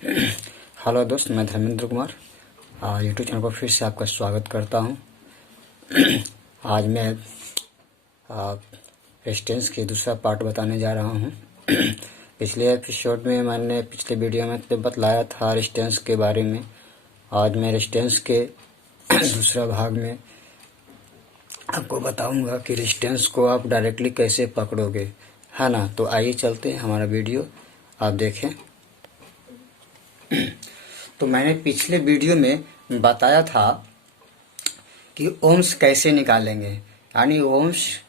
Hello दोस्त, मैं Dharmendra Kumar YouTube channel पर फिर से आपका स्वागत करता हूं। आज मैं रेजिस्टेंस की दूसरा पार्ट बताने जा रहा हूं। पिछले एपिसोड में मैंने पिछले वीडियो में तो बतलाया था रेजिस्टेंस के बारे में। आज मैं रेजिस्टेंस के दूसरा भाग में आपको बताऊंगा कि रेजिस्टेंस को आप डायरेक्टली कैसे पकड़ोगे, है ना। तो आइए चलते हैं, हमारा वीडियो आप देखें। तो मैंने पिछले वीडियो में बताया था कि ओम्स कैसे निकालेंगे, यानी ओम्स,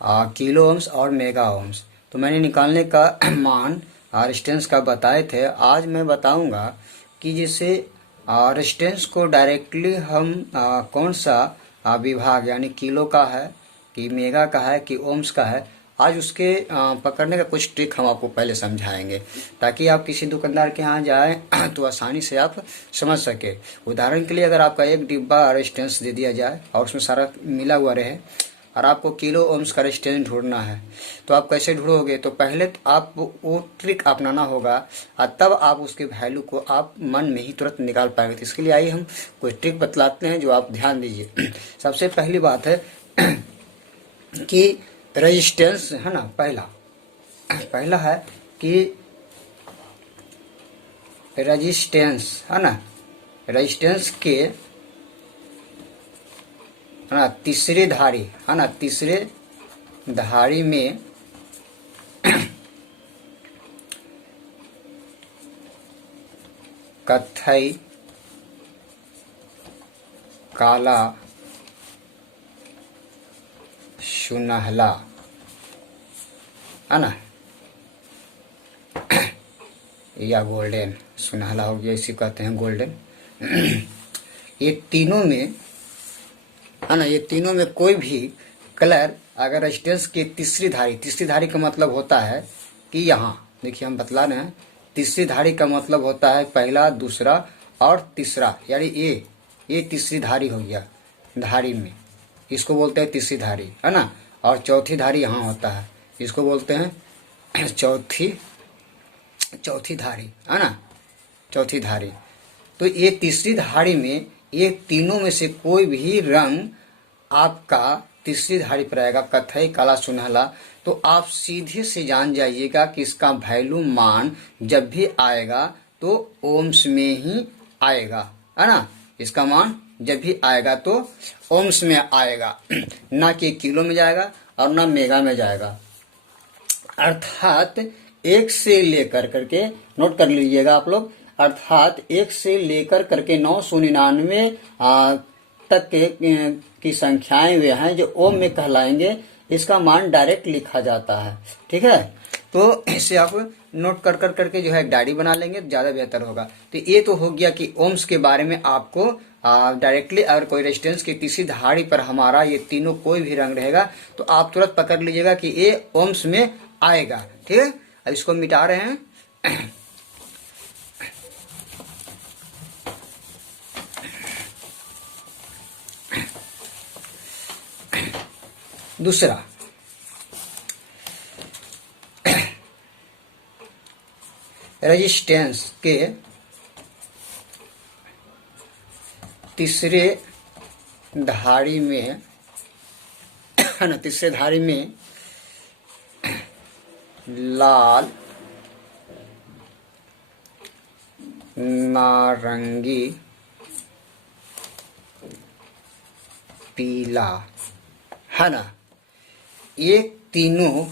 किलो ओम्स और मेगा ओम्स। तो मैंने निकालने का मान रेजिस्टेंस का बताए थे। आज मैं बताऊंगा कि जैसे रेजिस्टेंस को डायरेक्टली हम कौन सा विभाग, यानी किलो का है कि मेगा का है कि ओम्स का है, आज उसके पकड़ने का कुछ ट्रिक हम आपको पहले समझाएंगे, ताकि आप किसी दुकानदार के यहाँ जाएं तो आसानी से आप समझ सके। उदाहरण के लिए, अगर आपका एक डिब्बा रेजिस्टेंस दे दिया जाए और उसमें सारा मिला हुआ रहे और आपको किलो ओम्स का रेजिस्टेंस ढूंढना है, तो आप कैसे ढूंढोगे? तो पहले आप वो ट्रिक अपनाना होगा और तब आप उसके वैल्यू को आप मन में ही तुरंत निकाल पाएंगे। तो इसके लिए आइए हम कोई ट्रिक बतलाते हैं जो आप ध्यान दीजिए। सबसे पहली बात है कि रेजिस्टेंस है ना, पहला है कि रेजिस्टेंस है ना, रेजिस्टेंस के है ना तीसरे धारी, है ना, तीसरे धारी में कत्थई, काला, सुनहला, है ना, या गोल्डन। सुनहला हो गया, इसी कहते हैं गोल्डन। ये तीनों में, है ना, ये तीनों में कोई भी कलर अगर रेजिस्टेंस की तीसरी धारी का मतलब होता है कि यहाँ देखिए हम बतला रहे हैं, तीसरी धारी का मतलब होता है पहला, दूसरा और तीसरा, यानी ये तीसरी धारी हो गया। धारी में इसको बोलते हैं तीसरी धारी, है ना। और चौथी धारी यहाँ होता है, इसको बोलते हैं चौथी धारी, है ना, चौथी धारी। तो ये तीसरी धारी में ये तीनों में से कोई भी रंग आपका तीसरी धारी पर आएगा, कत्थई, काला, सुनहला, तो आप सीधे से जान जाइएगा कि इसका वैल्यू मान जब भी आएगा तो ओम्स में ही आएगा, है ना। इसका मान जब भी आएगा तो ओम्स में आएगा, ना कि किलो में जाएगा और ना मेगा में जाएगा। अर्थात एक से लेकर करके, नोट कर लीजिएगा आप लोग, अर्थात 1 से लेकर करके 999 तक की संख्याएं वे हैं जो ओम में कहलाएंगे। इसका मान डायरेक्ट लिखा जाता है, ठीक है। तो इसे आप नोट कर करके जो है डायरी बना लेंगे तो ज्यादा बेहतर होगा। तो ये तो हो गया कि ओम्स के बारे में आपको डायरेक्टली, अगर कोई रेजिस्टेंस की तीसरी धारी पर हमारा ये तीनों कोई भी रंग रहेगा तो आप तुरंत पकड़ लीजिएगा कि ये ओम्स में आएगा, ठीक है। अब इसको मिटा रहे हैं। दूसरा, रेजिस्टेंस के तीसरे धारी में, है ना, तीसरे धारी में लाल, नारंगी, पीला, है ना, ये तीनों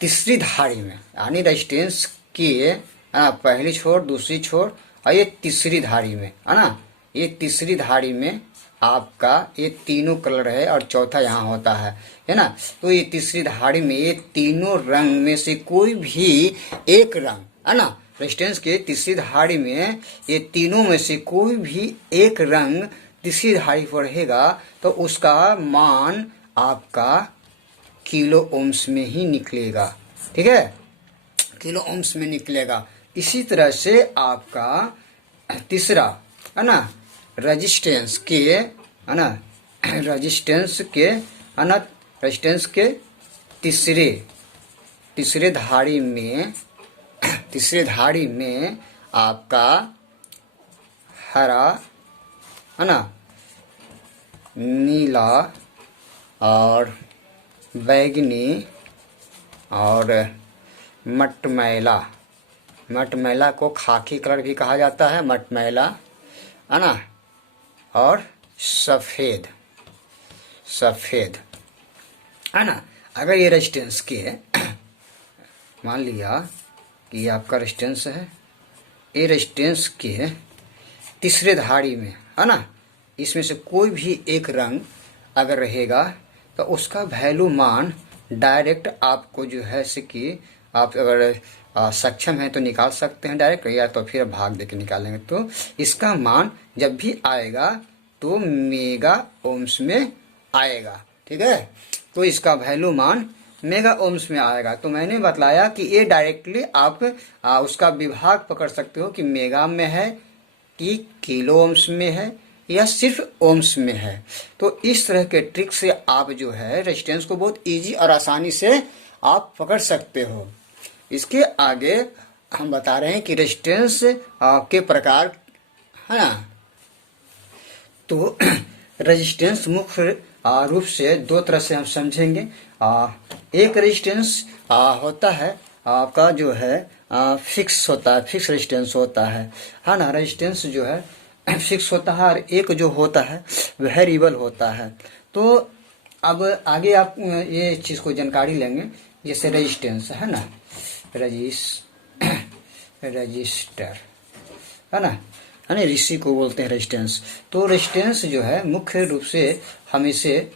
तीसरी धारी में, यानी रेजिस्टेंस की पहली छोर, दूसरी छोर और ये तीसरी धारी में, है ना, ये तीसरी धारी में आपका ये तीनों कलर है और चौथा यहाँ होता है ना। तो ये तीसरी धारी में ये तीनों रंग में से कोई भी एक रंग, है ना, रेजिस्टेंस के तीसरी धारी में ये तीनों में से कोई भी एक रंग तीसरी धारी पर रहेगा तो उसका मान आपका किलो ओम्स में ही निकलेगा, ठीक है, किलो ओम्स में निकलेगा। इसी तरह से आपका तीसरा, है ना, रेजिस्टेंस के, है ना, रेजिस्टेंस के, है ना, रेजिस्टेंस के तीसरे धारी में तीसरे धारी में आपका हरा, है ना, नीला और बैगनी और मटमैला, मटमैला को खाकी कलर भी कहा जाता है, मटमैला, है ना, और सफ़ेद, सफ़ेद, है ना। अगर ये रेजिस्टेंस के मान लिया कि ये आपका रेजिस्टेंस है, ये रेजिस्टेंस के तीसरे धारी में, है ना, इसमें से कोई भी एक रंग अगर रहेगा तो उसका वैल्यू मान डायरेक्ट आपको जो है से कि आप अगर सक्षम है तो निकाल सकते हैं डायरेक्ट, या तो फिर भाग देके निकालेंगे। तो इसका मान जब भी आएगा तो मेगा ओम्स में आएगा, ठीक है। तो इसका वैल्यू मान मेगा ओम्स में आएगा। तो मैंने बतलाया कि ये डायरेक्टली आप उसका विभाग पकड़ सकते हो कि मेगा में है कि किलो ओम्स में है या सिर्फ ओम्स में है। तो इस तरह के ट्रिक से आप जो है रेजिस्टेंस को बहुत इजी और आसानी से आप पकड़ सकते हो। इसके आगे हम बता रहे हैं कि रेजिस्टेंस के प्रकार, है ना। तो रेजिस्टेंस मुख्य रूप से दो तरह से हम समझेंगे। एक रेजिस्टेंस होता है आपका जो है फिक्स होता है, फिक्स रेजिस्टेंस होता है ना। रेजिस्टेंस जो है फिक्स होता है और एक जो होता है वेरिएबल होता है। तो अब आगे आप ये चीज़ को जानकारी लेंगे, जैसे रेजिस्टेंस है ना, रजिस्टर, है ना, इसी को बोलते हैं रेजिस्टेंस। तो रेजिस्टेंस जो है मुख्य रूप से हम इसे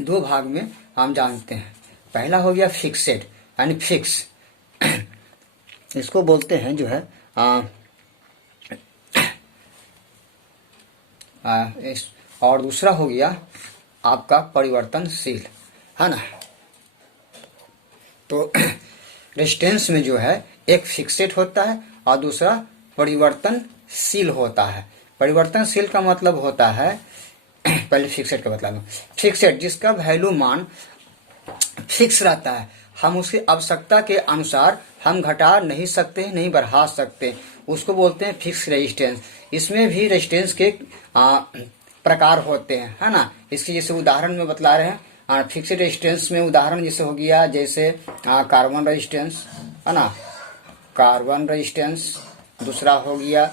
दो भाग में हम जानते हैं। पहला हो गया फिक्सेड, यानी फिक्स, इसको बोलते हैं जो है और दूसरा हो गया आपका परिवर्तनशील, है ना। तो रेजिस्टेंस में जो है एक फिक्सेड होता है और दूसरा परिवर्तनशील होता है। परिवर्तनशील का मतलब होता है पहले फिक्सेड का मतलब, फिक्सेड जिसका वैल्यू मान फिक्स रहता है, हम उसकी आवश्यकता के अनुसार हम घटा नहीं सकते, नहीं बढ़ा सकते, उसको बोलते हैं फिक्स रेजिस्टेंस। इसमें भी रेजिस्टेंस के प्रकार होते हैं, है ना। इसके जैसे उदाहरण में बतला रहे हैं। फिक्स्ड रेजिस्टेंस में उदाहरण जैसे हो गया जैसे कार्बन रेजिस्टेंस, है ना, कार्बन रेजिस्टेंस। दूसरा हो गया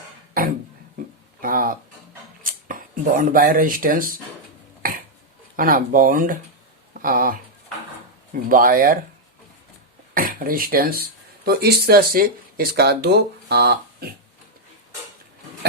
बॉन्ड बाय रेजिस्टेंस, है ना, बॉन्ड वायर रेजिस्टेंस। तो इस तरह से इसका दो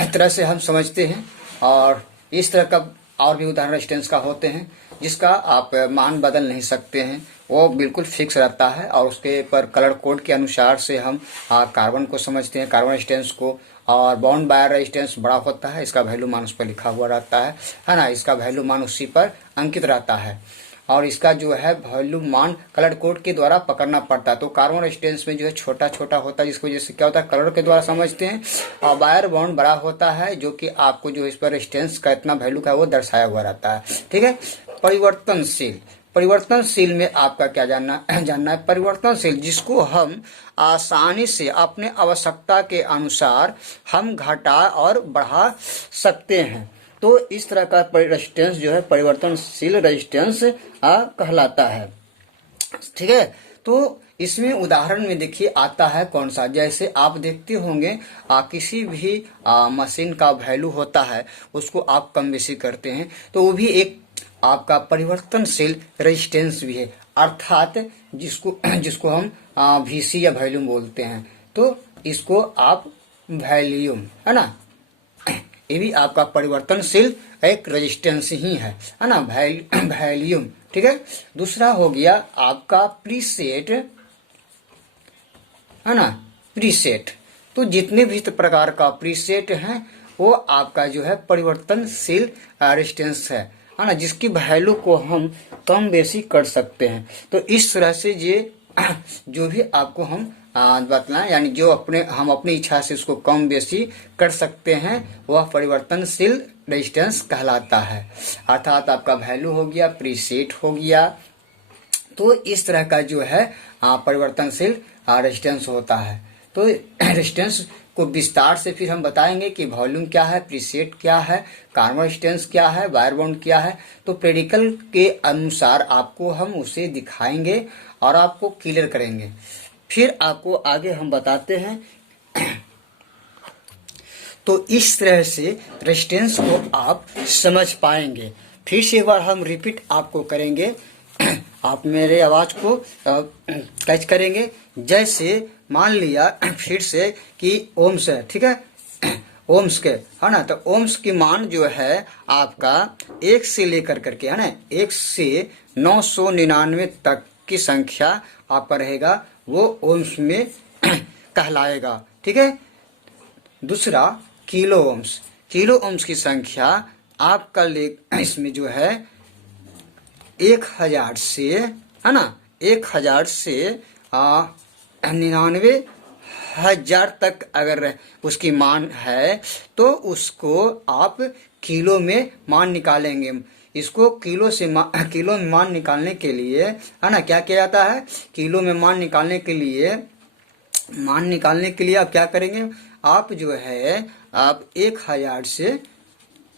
तरह से हम समझते हैं। और इस तरह का और भी उदाहरण रेजिस्टेंस का होते हैं जिसका आप मान बदल नहीं सकते हैं, वो बिल्कुल फिक्स रहता है और उसके पर कलर कोड के अनुसार से हम कार्बन को समझते हैं, कार्बन रेजिस्टेंस को। और बॉन्ड बायर रेजिस्टेंस बड़ा होता है, इसका वैल्यू मान उस पर लिखा हुआ रहता है ना, इसका वैल्यू मान उसी पर अंकित रहता है और इसका जो है वैल्यू मान कलर कोड के द्वारा पकड़ना पड़ता है। तो कार्बन रेजिस्टेंस में जो है छोटा छोटा होता है, जिसकी वजह से क्या होता है कलर के द्वारा समझते हैं, और वायर बॉन्ड बड़ा होता है जो कि आपको जो इस पर रेजिस्टेंस का इतना वैल्यू का वो दर्शाया हुआ रहता है, ठीक है। परिवर्तनशील, परिवर्तनशील में आपका क्या जानना है, परिवर्तनशील जिसको हम आसानी से अपने आवश्यकता के अनुसार हम घटा और बढ़ा सकते हैं। तो इस तरह का रेजिस्टेंस जो है परिवर्तनशील रेजिस्टेंस कहलाता है, ठीक है। तो इसमें उदाहरण में देखिए आता है कौन सा, जैसे आप देखते होंगे किसी भी मशीन का वैल्यू होता है उसको आप कम बेसी करते हैं, तो वो भी एक आपका परिवर्तनशील रेजिस्टेंस भी है, अर्थात जिसको हम VC या वॉल्यूम बोलते हैं। तो इसको आप वॉल्यूम, है ना, ये भी आपका परिवर्तनशील एक रेजिस्टेंस ही है ना, वॉल्यूम, ठीक है। दूसरा हो गया आपका प्रीसेट, है ना, प्रीसेट। तो जितने भी प्रकार का प्रीसेट है वो आपका जो है परिवर्तनशील रेजिस्टेंस है ना, जिसकी वैल्यू को हम कम बेसी कर सकते हैं। तो इस तरह से ये जो भी आपको हम बतलाएं, यानी जो हम अपनी इच्छा से उसको कम बेसी कर सकते हैं वह परिवर्तनशील रेजिस्टेंस कहलाता है, अर्थात आपका वैल्यू हो गया, प्रीसेट हो गया। तो इस तरह का जो है परिवर्तनशील रेजिस्टेंस होता है। तो रेजिस्टेंस को विस्तार से फिर हम बताएंगे कि वॉल्यूम क्या है, प्रीसेट क्या है, कार्बन रेजिस्टेंस क्या है, वायर बॉन्ड क्या है। तो प्रैक्टिकल के अनुसार आपको हम उसे दिखाएंगे और आपको क्लियर करेंगे। फिर आपको आगे हम बताते हैं। तो इस तरह से रेजिस्टेंस को आप समझ पाएंगे। फिर से एक बार हम रिपीट आपको करेंगे, आप मेरे आवाज को कैच करेंगे। जैसे मान लिया फिर से कि ओम्स है, ठीक है, ओम्स के है ना, तो ओम्स की मान जो है आपका 1 से लेकर करके है ना 1 से 999 तक की संख्या आपका रहेगा, वो ओम्स में कहलाएगा, ठीक है। दूसरा किलो ओम्स, किलो ओम्स की संख्या आपका इसमें जो है 1000 से है ना 1000 से 99,000 तक अगर उसकी मान है तो उसको आप किलो में मान निकालेंगे। इसको किलो में मान निकालने के लिए है ना क्या किया जाता है, किलो में मान निकालने के लिए आप क्या करेंगे, आप जो है आप 1000 से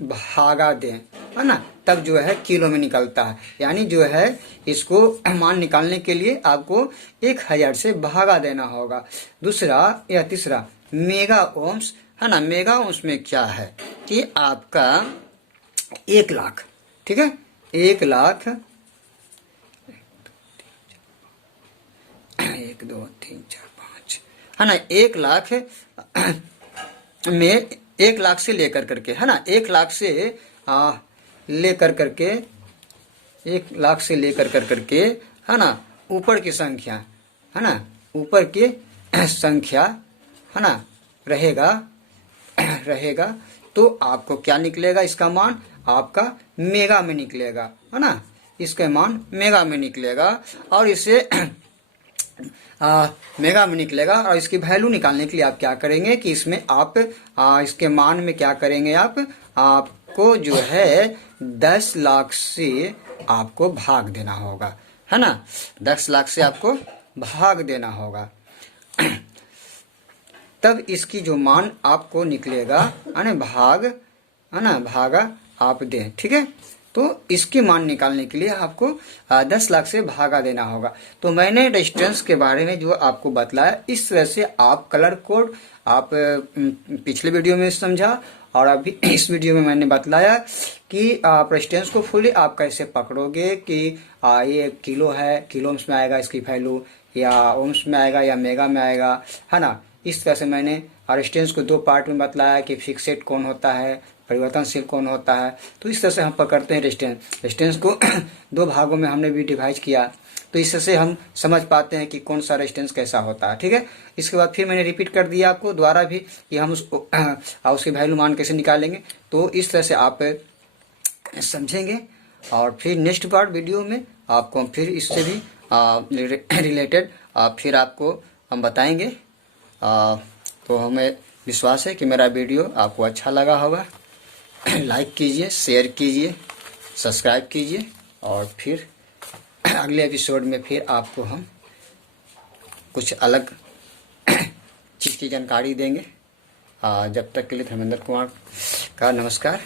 भागा दें, है ना, तब जो है किलो में निकलता है। यानी जो है इसको मान निकालने के लिए आपको 1000 से भागा देना होगा। दूसरा या तीसरा मेगा ओम्स है ना, मेगा ओम्स में क्या है कि आपका 1 लाख, ठीक है, 1 लाख 1 2 3 4 5 है ना, 1 लाख में 1 लाख से लेकर करके है ना 1 लाख से लेकर करके 1 लाख से लेकर करके है ना ऊपर की संख्या है ना, ऊपर की संख्या है ना रहेगा तो आपको क्या निकलेगा, इसका मान आपका मेगा में निकलेगा, है ना, इसका मान मेगा में निकलेगा। और इसे मेगा में निकलेगा। और इसकी वैल्यू निकालने के लिए आप क्या करेंगे कि इसमें आप इसके मान में क्या करेंगे, आपको जो है 10 लाख से आपको भाग देना होगा, है ना, 10 लाख से आपको भाग देना होगा। तब इसकी जो मान आपको निकलेगा है ना भागा आप दें, ठीक है। तो इसकी मान निकालने के लिए आपको 10 लाख से भागा देना होगा। तो मैंने रेजिस्टेंस के बारे में जो आपको बतलाया, इस तरह से आप कलर कोड आप पिछले वीडियो में समझा और अभी इस वीडियो में मैंने बतलाया कि आप रेजिस्टेंस को फुली आप कैसे पकड़ोगे कि ये किलो है, किलो ओम्स में आएगा इसकी वैल्यू, या ओम्स में आएगा या मेगा में आएगा, है ना। इस तरह से मैंने रेजिस्टेंस को 2 पार्ट में बतलाया कि फिक्सेड कौन होता है, परिवर्तनशील कौन होता है। तो इस तरह से हम पकड़ते हैं रेजिस्टेंस को 2 भागों में हमने भी डिवाइड किया, तो इस तरह से हम समझ पाते हैं कि कौन सा रेजिस्टेंस कैसा होता है, ठीक है। इसके बाद फिर मैंने रिपीट कर दिया आपको दोबारा भी कि हम उसकी वैल्यू मान कैसे निकालेंगे। तो इस तरह से आप समझेंगे और फिर नेक्स्ट पार्ट वीडियो में आपको फिर इससे भी रिलेटेड फिर आपको हम बताएंगे। तो हमें विश्वास है कि मेरा वीडियो आपको अच्छा लगा होगा। लाइक कीजिए, शेयर कीजिए, सब्सक्राइब कीजिए और फिर अगले एपिसोड में फिर आपको हम कुछ अलग चीज़ की जानकारी देंगे। जब तक के लिए धर्मेंद्र कुमार का नमस्कार।